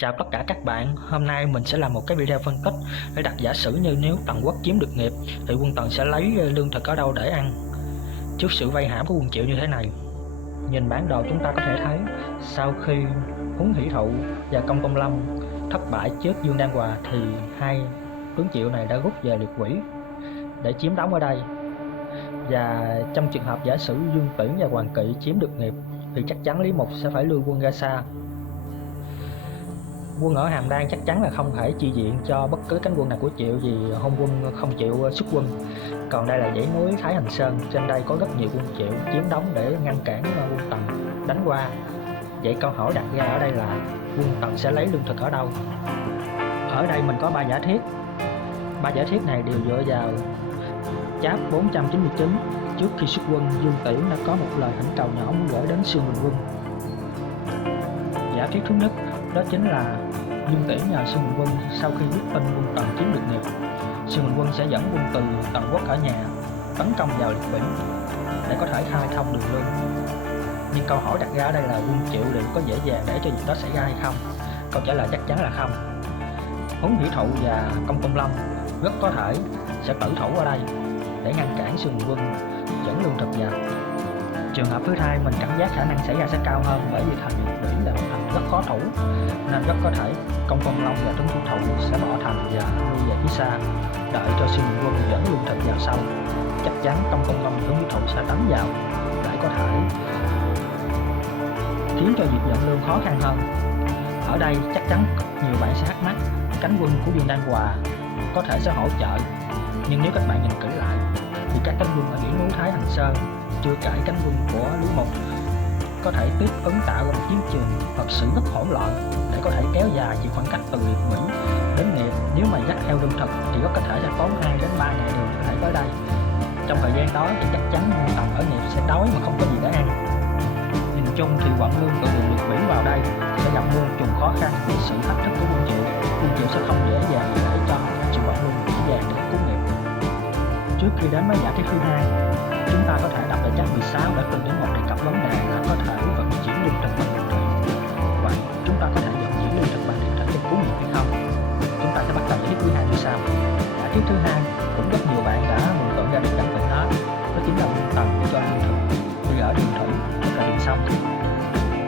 Chào tất cả các bạn, hôm nay mình sẽ làm một cái video phân tích để đặt giả sử như nếu Tần Quốc chiếm được Nghiệp thì quân Tần sẽ lấy lương thực ở đâu để ăn trước sự vây hãm của quân Triệu như thế này. Nhìn bản đồ chúng ta có thể thấy sau khi Huấn Hỷ Thụ và Công Tôn Long thất bại trước Dương Đan Hòa thì hai tướng Triệu này đã rút về Liệt Quỷ để chiếm đóng ở đây. Và trong trường hợp giả sử Dương Tuyển và Hoàng Kỵ chiếm được Nghiệp thì chắc chắn Lý Mục sẽ phải lui quân ra xa. Quân ở Hàm Đan chắc chắn là không thể chi viện cho bất cứ cánh quân nào của Triệu vì Hôn quân không chịu xuất quân. Còn đây là dãy núi Thái Hành Sơn, trên đây có rất nhiều quân Triệu chiếm đóng để ngăn cản quân Tần đánh qua. Vậy câu hỏi đặt ra ở đây là quân Tần sẽ lấy lương thực ở đâu? Ở đây mình có 3 giả thiết. 3 giả thiết này đều dựa vào Cháp 499. Trước khi xuất quân, Dương Tuyển đã có một lời thỉnh cầu nhỏ muốn gửi đến Sương Bình Quân. Giả thuyết thứ nhất đó chính là Dương Tuyển nhờ Sương Bình Quân sau khi biết tin quân Tần chiếm được Nghiệp, Sương Bình Quân sẽ dẫn quân từ Tần Quốc ở nhà tấn công vào Liệt Quỷ để có thể khai thông đường lương. Nhưng câu hỏi đặt ra ở đây là quân Triệu liệu có dễ dàng để cho việc đó xảy ra hay không? Câu trả lời chắc chắn là không. Huấn Hỷ Thụ và Công Tôn Long rất có thể sẽ tử thủ ở đây để ngăn cản Sương Bình Quân dẫn lương thực vào. Trường hợp thứ hai mình cảm giác khả năng xảy ra sẽ cao hơn, bởi vì thành Liệt Quỷ là một thành rất khó thủ nên rất có thể Công Tôn Long và Tuấn Hỷ Thụ sẽ bỏ thành và lui về phía xa, đợi cho Sương Bình Quân dẫn lương thực vào sau. Chắc chắn Công Tôn Long và Tuấn Hỷ Thụ sẽ tấn vào để có thể khiến cho việc dẫn lương khó khăn hơn. Ở đây chắc chắn nhiều bạn sẽ thắc mắc cánh quân của Dương Đan Hòa có thể sẽ hỗ trợ, nhưng nếu các bạn nhìn kỹ lại thì các cánh quân ở dãy núi Thái Hành Sơn, chưa kể cánh quân của Lý Mục, có thể tiếp ứng tạo ra một chiến trường thật sự rất hỗn loạn để có thể kéo dài chỉ khoảng cách từ Liệt Quỷ đến Nghiệp. Nếu mà dắt theo lương thực thì rất có thể là tốn 2 đến 3 ngày đường có thể tới đây. Trong thời gian đó thì chắc chắn quân Tần ở Nghiệp sẽ đói mà không có gì để ăn. Nhìn chung thì vận lương từ đường Liệt Quỷ vào đây sẽ gặp muôn trùng khó khăn vì sự thách thức của quân Triệu. Quân Triệu sẽ không dễ dàng để cho họ chịu vận lương dễ dàng để cứu Nghiệp. Trước khi đến với giả thiết thứ hai, chúng ta có thể đọc ở trang 16 đã từng đến một đề cập vấn đề là có thể vận chuyển lương thực bằng đường thủy. Vậy chúng ta có thể vận chuyển lương thực bằng đường thủy để cứu Nghiệp hay không? Chúng ta sẽ bắt đầu giả thiết thứ hai như sau. Giả thiết thứ hai cũng rất nhiều bạn đã mường tượng ra được cảnh tượng đó chính là quân Tần cho lương thực đi ở đường thủy, tức là đường sông,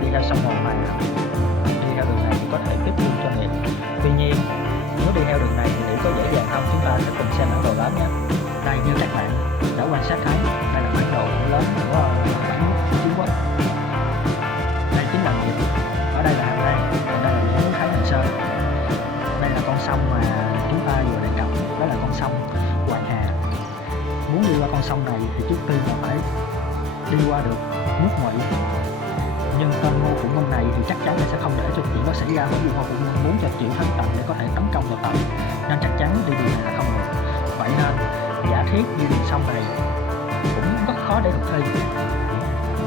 đi ra sông Hồng Hà. Đi theo đường này thì có thể tiếp lương cho Nghiệp. Tuy nhiên nếu đi theo đường này thì liệu có dễ dàng không? Chúng ta sẽ cùng xem bản đồ lớn nhé. Đây, như các bạn đã quan sát thấy, đây là bản đồ lớn của bản nước Trung Quốc. Đây chính là Nghiệp, ở đây là Hàm Đan, còn đây là dãy núi Thái Hành Sơn. Đây là con sông mà chúng ta vừa đề cập, đó là con sông Hoàng Hà. Muốn đi qua con sông này thì trước tiên là phải đi qua được nước Ngụy. Nhưng tên Ngô Phụ Minh này thì chắc chắn là sẽ không để cho chuyện đó xảy ra, bởi vì Ngô Phụ Minh muốn cho Triệu thắng Tần để có thể tấn công vào Tần, nên chắc chắn đi đường này là không được. Vậy nên giả thiết đi đường sông này cũng rất khó để thực thi.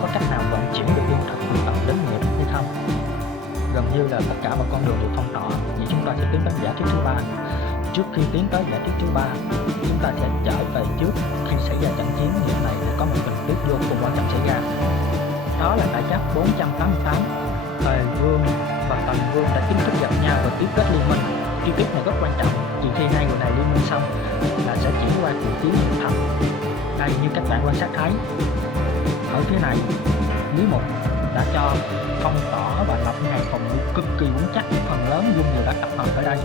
Có cách nào vận chuyển được lương thực từ Tần đến Nghiệp hay không? Gần như là tất cả mọi con đường đều phong tỏa. Vậy chúng ta sẽ tiến đến giả thiết thứ ba. Trước khi tiến tới giả thiết thứ ba, chúng ta sẽ trở về trước khi xảy ra trận chiến hiện này thì có một tình tiết vô cùng quan trọng xảy ra. Đó là tại Cháp 488, Tề Vương và Tần Vương đã chính thức gặp nhau và ký kết liên minh. Chi tiết này rất quan trọng, chỉ khi hai người này liên minh xong là sẽ chuyển qua cuộc chiến Nghiệp Thành. Đây, như các bạn quan sát thấy, ở phía này Lý Mục đã cho phong tỏa và lập hàng phòng ngự cực kỳ vững chắc, phần lớn quân đều đã tập hợp ở đây.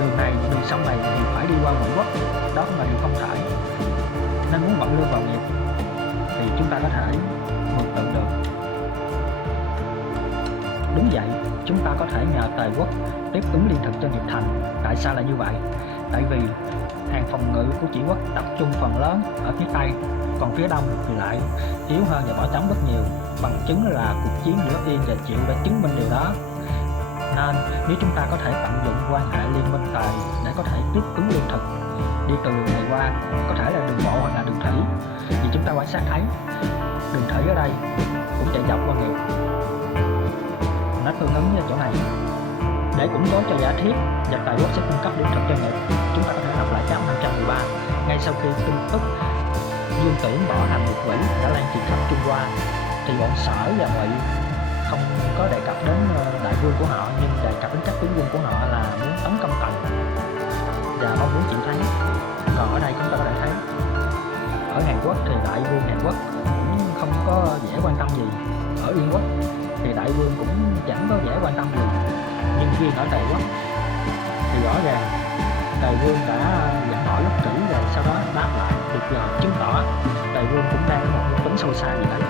Đường này, đường sông này thì phải đi qua Ngụy Quốc, đó cũng là điều không thể. Nên muốn vận lương vào Nghiệp thì chúng ta có thể mường tượng được. Đúng vậy, chúng ta có thể nhờ Tề Quốc tiếp ứng lương thực cho Nghiệp Thành. Tại sao là như vậy? Tại vì hàng phòng ngự của Triệu Quốc tập trung phần lớn ở phía Tây, còn phía Đông thì lại yếu hơn và bỏ trống rất nhiều. Bằng chứng là cuộc chiến giữa Yên và Triệu đã chứng minh điều đó. Nên nếu chúng ta có thể tận dụng quan hệ liên minh Tề để có thể tiếp ứng lương thực đi từ đường này qua, có thể là đường bộ hoặc là đường thủy. Vì chúng ta quan sát thấy đường thủy ở đây cũng chạy dọc qua Nghiệp, nó tương ứng với chỗ này. Để củng cố cho giả thiết và Tề Quốc sẽ cung cấp lương thực cho Nghiệp, chúng ta có thể đọc lại Cháp 513. Ngay sau khi tin tức Dương Tuyển bỏ thành Liệt Quỷ đã lan truyền khắp Trung Hoa thì bọn Sở và Ngụy không có đề cập đến đại vương của họ, nhưng đề cập đến các tướng quân của họ là muốn tấn công Tần và mong muốn chiến thắng. Còn ở đây chúng ta có thể thấy ở Hàn Quốc thì đại vương Hàn Quốc cũng không có vẻ quan tâm gì, ở Yên Quốc thì đại vương cũng chẳng có vẻ quan tâm gì, nhưng riêng ở Tề Quốc thì rõ ràng Tề vương đã dẫn hỏi rất kỹ rồi sau đó đáp lại, được chứng tỏ Tề vương cũng đang có một mưu tính sâu xa gì đấy.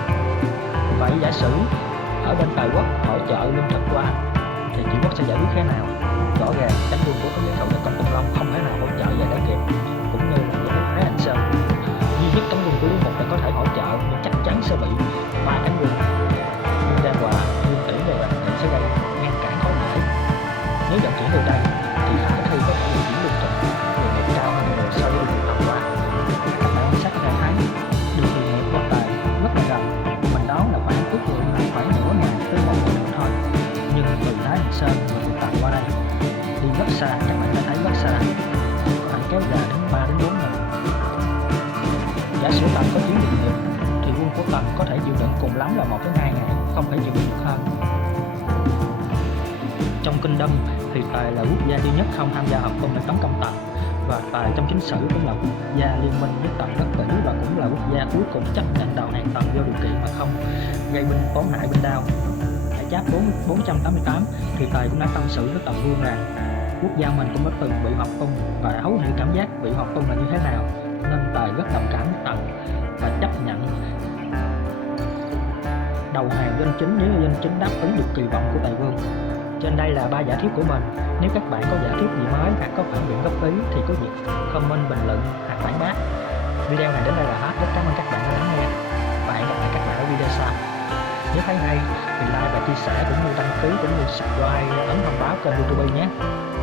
Vậy giả sử ở bên Tề Quốc hỗ trợ lương thực qua thì Triệu Quốc sẽ giải quyết thế nào? Rõ ràng cánh quân của các hậu Công Tôn Long không thể nào hỗ trợ về để kịp, cũng như là với Thái Hành Sơn. Duy nhất cánh quân của Lý Mục là có thể hỗ trợ, nhưng chắc chắn sẽ bị ba cánh quân Lương Đan Hòa, Lương Tỷ về bạn sẽ gây ngăn cản khó dễ. Nếu vận chuyển từ đây thì khả thi có thể di chuyển lương thực đường nghiệp cao hơn nhiều so với đường tàu qua. Các bạn quan sát có thể thấy đường nghiệp qua Tề rất là gần, mình đoán là khoảng ước lượng là khoảng nửa ngàn tới 1.000 thôi, nhưng từ Thái Hành Sơn và từ Tàu qua đây đi rất xa, các bạn đã thấy rất xa, có thể kéo dài đến 3 đến 4 ngày. Giả sử Tần có chiến đường nghiệp thì quân của Tần có thể chịu đựng cùng lắm là 1 đến 2 ngày, không thể chịu đựng được hơn. Trong Kinh Đông thì Tề là quốc gia duy nhất không tham gia hợp công để tấn công Tần, và Tề trong chính sử cũng là quốc gia liên minh với Tần rất kỹ, và cũng là quốc gia cuối cùng chấp nhận đầu hàng Tần vô điều kiện mà không gây binh tổn hại bên Đao. Tại Giáp 488 thì Tề cũng đã tâm sự với Tần Vương rằng quốc gia mình cũng đã từng bị Hoạt Tung và thấu hiểu cảm giác bị Hoạt Tung là như thế nào, nên Tề rất đồng cảm với Tần và chấp nhận đầu hàng doanh chính nếu doanh chính đáp ứng được kỳ vọng của Tề Vương. Trên đây là 3 giả thuyết của mình. Nếu các bạn có giả thuyết gì mới hoặc có phản biện góp ý thì có việc comment, bình luận hoặc phản bác. Video này đến đây là hết. Rất cảm ơn các bạn đã lắng nghe và hẹn gặp lại các bạn ở video sau. Nếu thấy hay thì like và chia sẻ cũng như đăng ký cũng như subscribe, ấn thông báo kênh YouTube nhé.